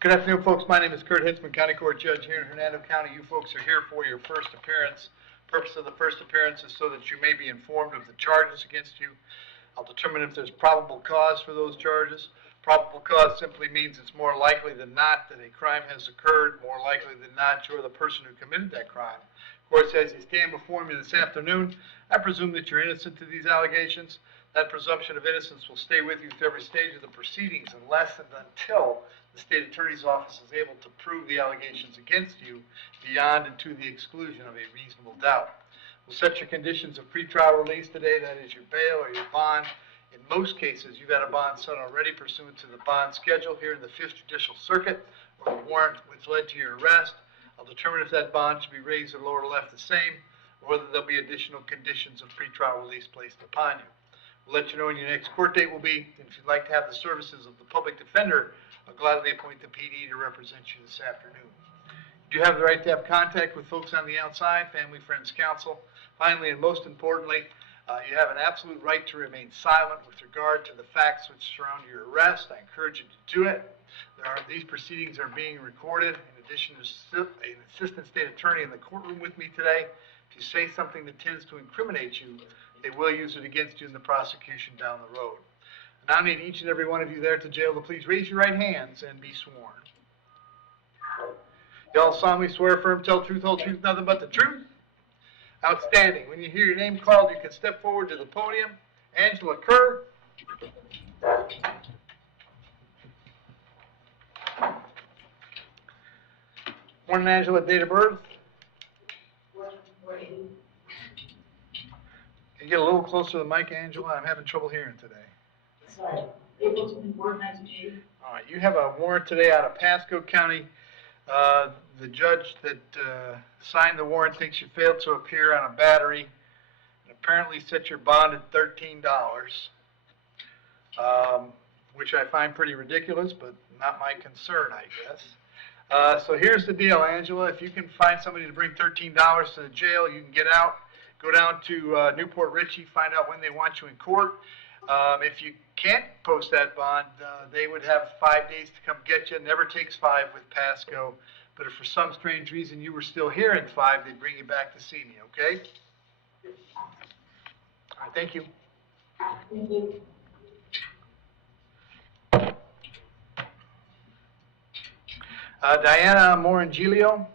Good afternoon, folks. My name is Kurt Hitzemann, County Court Judge here in Hernando County. You folks are here for your first appearance. Purpose of the first appearance is so that you may be informed of the charges against you. I'll determine if there's probable cause for those charges. Probable cause simply means it's more likely than not that a crime has occurred, more likely than not you're the person who committed that crime. Court says you stand before me this afternoon. I presume that you're innocent to these allegations. That presumption of innocence will stay with you through every stage of the proceedings unless and until the state attorney's office is able to prove the allegations against you beyond and to the exclusion of a reasonable doubt. We'll set your conditions of pretrial release today, that is your bail or your bond. In most cases, you've had a bond set already pursuant to the bond schedule here in the 5th Judicial Circuit, or the warrant which led to your arrest. I'll determine if that bond should be raised or lowered or left the same, or whether there'll be additional conditions of pretrial release placed upon you. We'll let you know when your next court date will be, and if you'd like to have the services of the public defender, I'll gladly appoint the PD to represent you this afternoon. You do have the right to have contact with folks on the outside, family, friends, counsel. Finally, and most importantly, you have an absolute right to remain silent with regard to the facts which surround your arrest. I encourage you to do it. These proceedings are being recorded. In addition, there's an assistant state attorney in the courtroom with me today. If you say something that tends to incriminate you, they will use it against you in the prosecution down the road. I need each and every one of you there to jail to please raise your right hands and be sworn. You all solemnly swear, affirm, tell the truth, whole truth, nothing but the truth? Outstanding. When you hear your name called, you can step forward to the podium. Angela Kerr. Morning, Angela. Date of birth? Can you get a little closer to the mic, Angela? I'm having trouble hearing today. Sorry. April 24, 1980. All right. You have a warrant today out of Pasco County. The judge that signed the warrant thinks you failed to appear on a battery and apparently set your bond at $13, which I find pretty ridiculous, but not my concern, I guess. So here's the deal, Angela. If you can find somebody to bring $13 to the jail, you can get out. Go down to Newport Richey, find out when they want you in court. If you can't post that bond, they would have 5 days to come get you. It never takes 5 with Pasco. But if for some strange reason you were still here in 5, they'd bring you back to see me, okay? All right, thank you. Thank you. Diana Morangilio.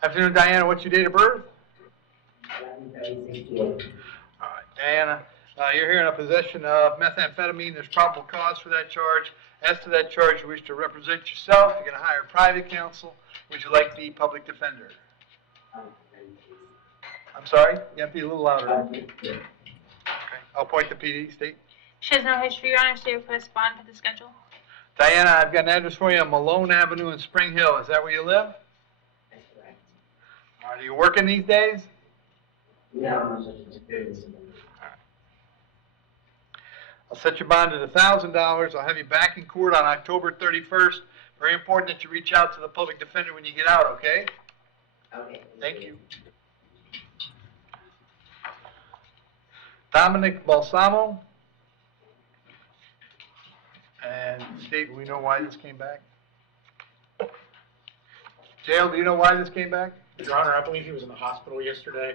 Afternoon, Diana. What's your date of birth? All right, Diana, you're here in a possession of methamphetamine. There's probable cause for that charge. As to that charge, you wish to represent yourself. You're going to hire private counsel. Would you like the public defender? I'm sorry? You have to be a little louder. Okay. I'll appoint the PD. State. She has no history, Your Honor, so you request bond for the schedule. Diana, I've got an address for you on Malone Avenue in Spring Hill. Is that where you live? That's correct. All right, are you working these days? No. I'll set your bond at $1,000. I'll have you back in court on October 31st. Very important that you reach out to the public defender when you get out, okay? Okay. Thank you. Dominic Balsamo. And Steve, we know why this came back? Jail, do you know why this came back? Your Honor, I believe he was in the hospital yesterday.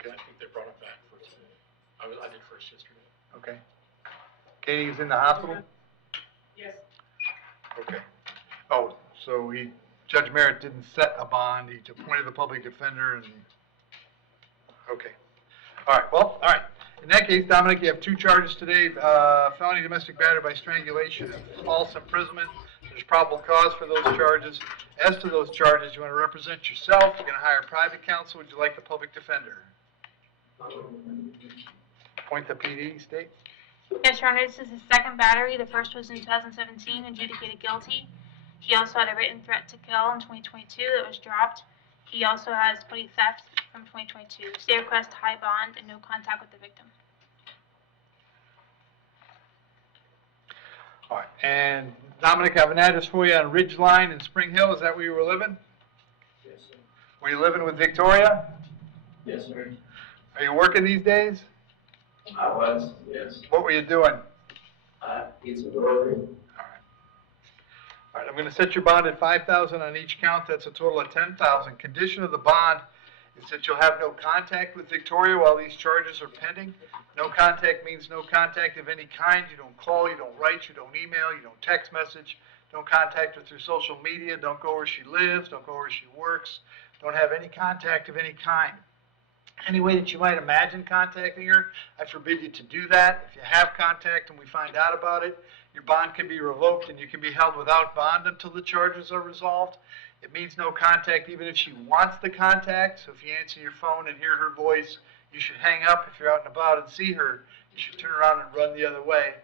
I think they brought him back for today. I did first yesterday. Okay. Katie's in the hospital? Yes. Okay. Oh, so Judge Merritt didn't set a bond. He appointed the public defender and, okay. All right, well, all right. In that case, Dominic, you have 2 charges today, felony domestic battery by strangulation and false imprisonment. There's probable cause for those charges. As to those charges, you want to represent yourself. You're going to hire private counsel. Would you like the public defender? Appoint the PD, state. Yes, Your Honor, this is his second battery. The first was in 2017, adjudicated guilty. He also had a written threat to kill in 2022 that was dropped. He also has petty theft from 2022. State request high bond and no contact with the victim. All right, and Dominic, I have an address for you on Ridge Line in Spring Hill. Is that where you were living? Yes, sir. Were you living with Victoria? Yes, sir. Are you working these days? I was, yes. What were you doing? It's a delivery. All right, I'm gonna set your bond at $5,000 on each count, that's a total of $10,000. Condition of the bond is that you'll have no contact with Victoria while these charges are pending. No contact means no contact of any kind. You don't call, you don't write, you don't email, you don't text message, don't contact her through social media, don't go where she lives, don't go where she works, don't have any contact of any kind. Any way that you might imagine contacting her, I forbid you to do that. If you have contact and we find out about it, your bond can be revoked and you can be held without bond until the charges are resolved. It means no contact even if she wants the contact. So if you answer your phone and hear her voice, you should hang up. If you're out and about and see her, you should turn around and run the other way.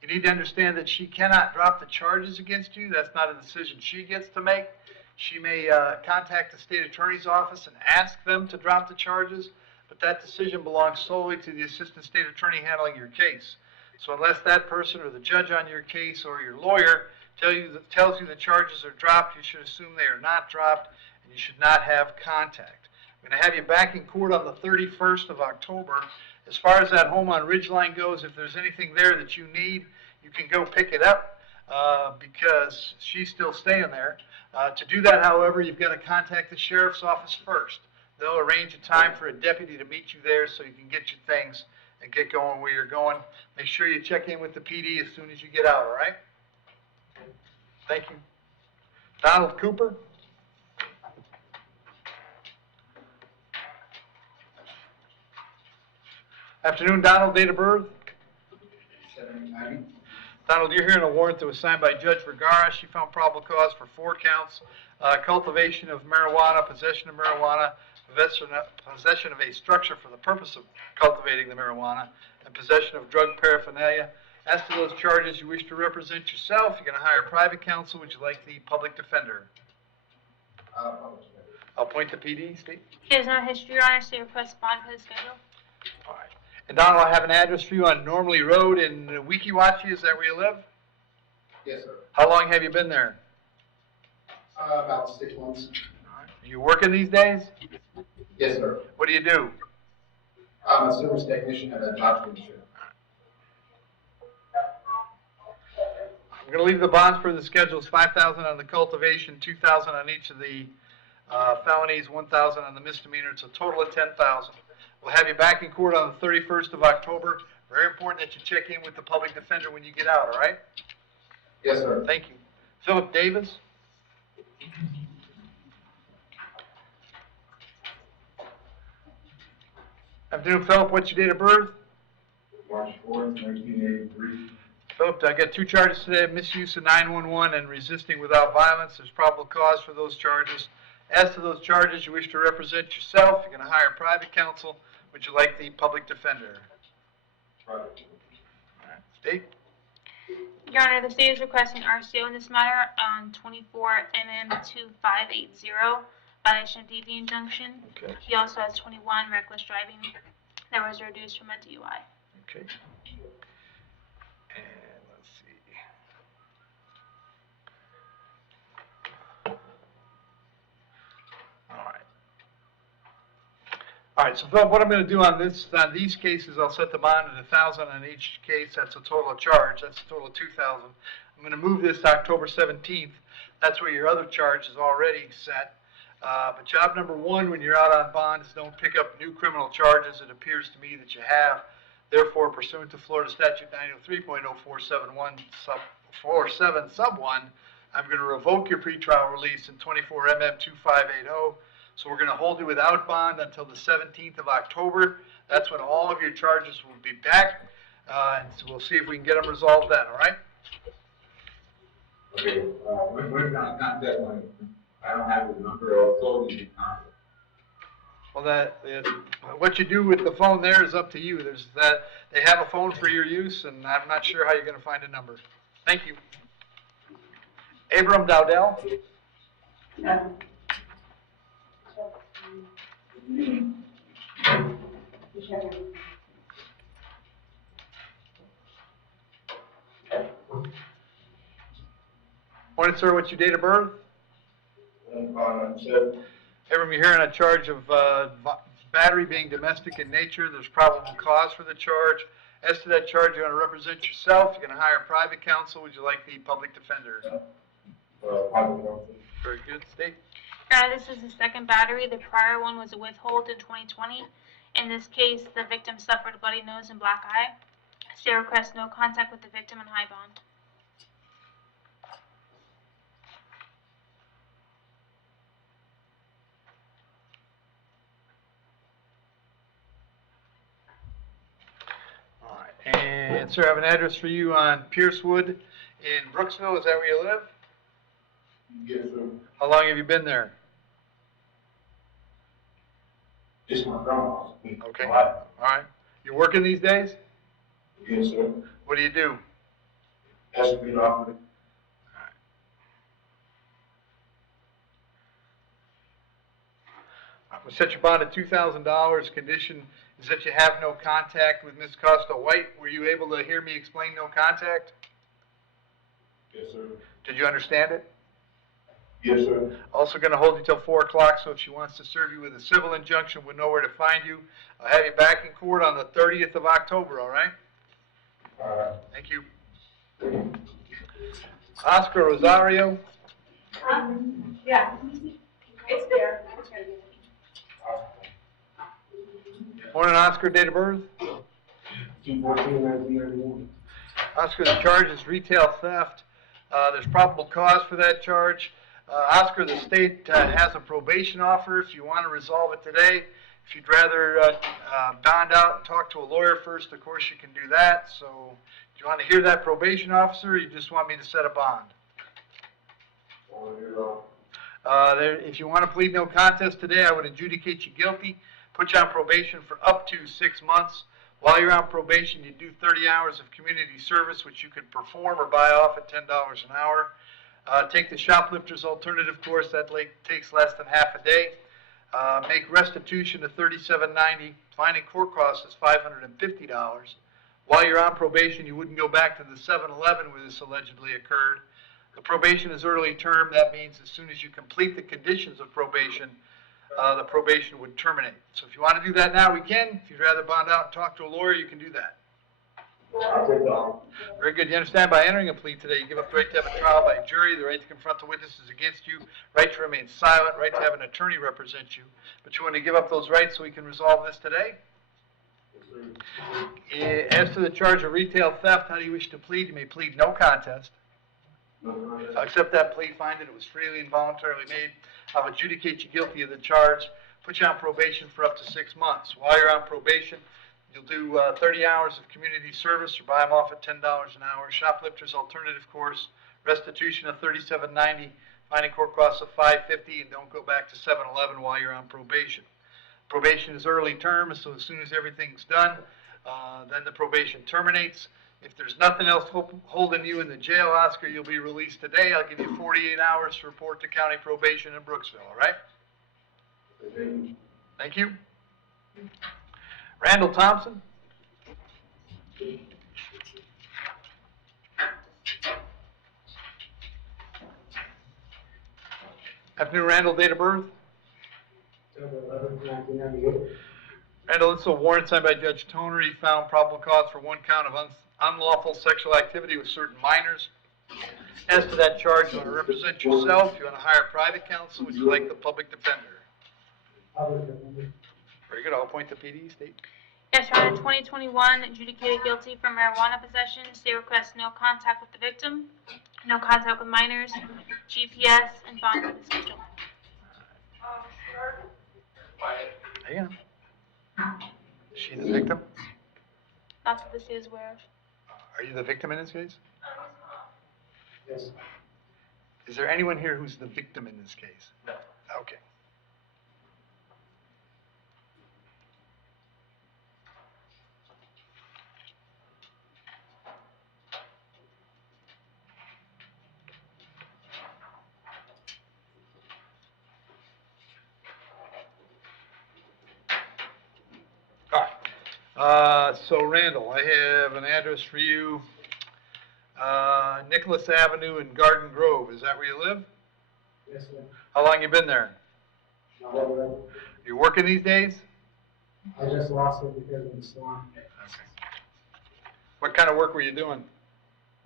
You need to understand that she cannot drop the charges against you. That's not a decision she gets to make. She may contact the state attorney's office and ask them to drop the charges, but that decision belongs solely to the assistant state attorney handling your case. So unless that person or the judge on your case or your lawyer tells you the charges are dropped, you should assume they are not dropped, and you should not have contact. I'm going to have you back in court on the 31st of October. As far as that home on Ridgeline goes, if there's anything there that you need, you can go pick it up because she's still staying there. To do that, however, you've got to contact the sheriff's office first. They'll arrange a time for a deputy to meet you there so you can get your things and get going where you're going. Make sure you check in with the PD as soon as you get out, all right? Thank you. Donald Cooper? Afternoon, Donald. Date of birth? 790. Donald, you're hearing a warrant that was signed by Judge Vergara. She found probable cause for 4 counts. Cultivation of marijuana, possession of marijuana, possession of a structure for the purpose of cultivating the marijuana, and possession of drug paraphernalia. As to those charges, you wish to represent yourself. You're going to hire private counsel. Would you like the public defender? I'll appoint the PD, Steve. He has no history, Your Honor, so you request bond for the schedule. All right. And Donald, I have an address for you on Normally Road in Weekiwachi. Is that where you live? Yes, sir. How long have you been there? About 6 months. All right. Are you working these days? Yes, sir. What do you do? I'm a service technician at a job shop. I'm going to leave the bonds for the schedules, $5,000 on the cultivation, $2,000 on each of the felonies, $1,000 on the misdemeanor. It's a total of $10,000. We'll have you back in court on the 31st of October. Very important that you check in with the public defender when you get out, all right? Yes, sir. Thank you. Philip Davis? Afternoon, Philip. What's your date of birth? March 4th, 1983. Philip, I got 2 charges today, misuse of 911 and resisting without violence. There's probable cause for those charges. As to those charges, you wish to represent yourself. You're going to hire private counsel. Would you like the public defender? Right. All right. State? Your Honor, the state is requesting RCO in this matter on 24 MM 2580, violation of DV injunction. Okay. He also has 21 reckless driving that was reduced from a DUI. Okay. And let's see. All right. All right, so Phil, what I'm going to do on these cases, I'll set the bond at $1,000 on each case. That's a total of charge. That's a total of $2,000. I'm going to move this to October 17th. That's where your other charge is already set. But job number 1 when you're out on bond is don't pick up new criminal charges. It appears to me that you have. Therefore, pursuant to Florida Statute 903.0471 47 sub 1, I'm going to revoke your pretrial release in 24 MM 2580. So we're going to hold you without bond until the 17th of October. That's when all of your charges will be back. And so we'll see if we can get them resolved then, all right? Okay, we're not contact one. I don't have the number of clothing. Well, what you do with the phone there is up to you. They have a phone for your use, and I'm not sure how you're going to find a number. Thank you. Abram Dowdell? Morning, sir. What's your date of birth? Abram, you're here on a charge of battery being domestic in nature. There's probable cause for the charge. As to that charge, you're going to represent yourself. You're going to hire private counsel. Would you like the public defender? Very good. State. This is the second battery. The prior one was a withhold in 2020. In this case, the victim suffered a bloody nose and black eye. State requests no contact with the victim and high bond. All right. And sir, I have an address for you on Piercewood in Brooksville. Is that where you live? Yes, sir. How long have you been there? It's my grandma's. Okay. All right. You working these days? Yes, sir. What do you do? Has to be operated. We set your bond at $2,000. Condition is that you have no contact with Ms. Costa White. Were you able to hear me explain no contact? Yes, sir. Did you understand it? Yes, sir. Also going to hold you till 4 o'clock, so if she wants to serve you with a civil injunction, we'll know where to find you. I'll have you back in court on the 30th of October, all right? All right. Thank you. Oscar Rosario. Yeah. It's there. Morning, Oscar. Date of birth? 2/14/1991. Oscar, the charge is retail theft. There's probable cause for that charge. Oscar, the state has a probation offer if you want to resolve it today. If you'd rather bond out and talk to a lawyer first, of course you can do that. So do you want to hear that probation officer, or you just want me to set a bond? If you want to plead no contest today, I would adjudicate you guilty, put you on probation for up to 6 months. While you're on probation, you do 30 hours of community service, which you could perform or buy off at $10 an hour. Take the shoplifter's alternative course. That takes less than half a day. Make restitution of $37.90. Fine and court cost is $550. While you're on probation, you wouldn't go back to the 7-Eleven where this allegedly occurred. The probation is early term. That means as soon as you complete the conditions of probation, the probation would terminate. So if you want to do that now, we can. If you'd rather bond out and talk to a lawyer, you can do that. Very good. You understand, by entering a plea today, you give up the right to have a trial by jury, the right to confront the witnesses against you, right to remain silent, right to have an attorney represent you. But you want to give up those rights so we can resolve this today? As to the charge of retail theft, how do you wish to plead? You may plead no contest. I'll accept that plea, find that it was freely and voluntarily made. I'll adjudicate you guilty of the charge, put you on probation for up to 6 months. While you're on probation, you'll do 30 hours of community service or buy them off at $10 an hour. Shoplifter's alternative course, restitution of $37.90, fine and court costs of $550, and don't go back to 7-Eleven while you're on probation. Probation is early term, so as soon as everything's done, then the probation terminates. If there's nothing else holding you in the jail, Oscar, you'll be released today. I'll give you 48 hours to report to county probation in Brooksville, all right? Thank you. Randall Thompson. Afternoon, Randall. Date of birth? Randall, this is a warrant signed by Judge Toner. He found probable cause for 1 count of unlawful sexual activity with certain minors. As to that charge, you want to represent yourself, you want to hire private counsel, would you like the public defender? Very good. I'll appoint the PD. State. Yes, Your Honor, 2021, adjudicated guilty for marijuana possession. State requests no contact with the victim, no contact with minors, GPS, and bond for the schedule. Hang on. Is she the victim? Not that the state is aware of. Are you the victim in this case? Yes. Is there anyone here who's the victim in this case? No. Okay. So Randall, I have an address for you, Nicholas Avenue in Garden Grove. Is that where you live? Yes, sir. How long you been there? You working these days? I just lost it because of the storm. What kind of work were you doing?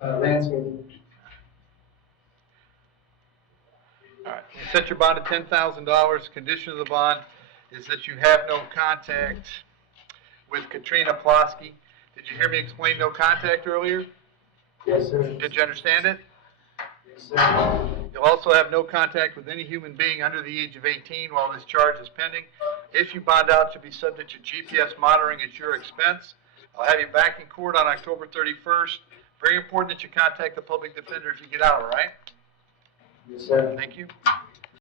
Landscaping. All right, you set your bond at $10,000. Condition of the bond is that you have no contact with Katrina Plosky. Did you hear me explain no contact earlier? Yes, sir. Did you understand it? Yes, sir. You'll also have no contact with any human being under the age of 18 while this charge is pending. If you bond out, you'll be subject to GPS monitoring at your expense. I'll have you back in court on October 31st. Very important that you contact the public defender if you get out, all right? Yes, sir. Thank you.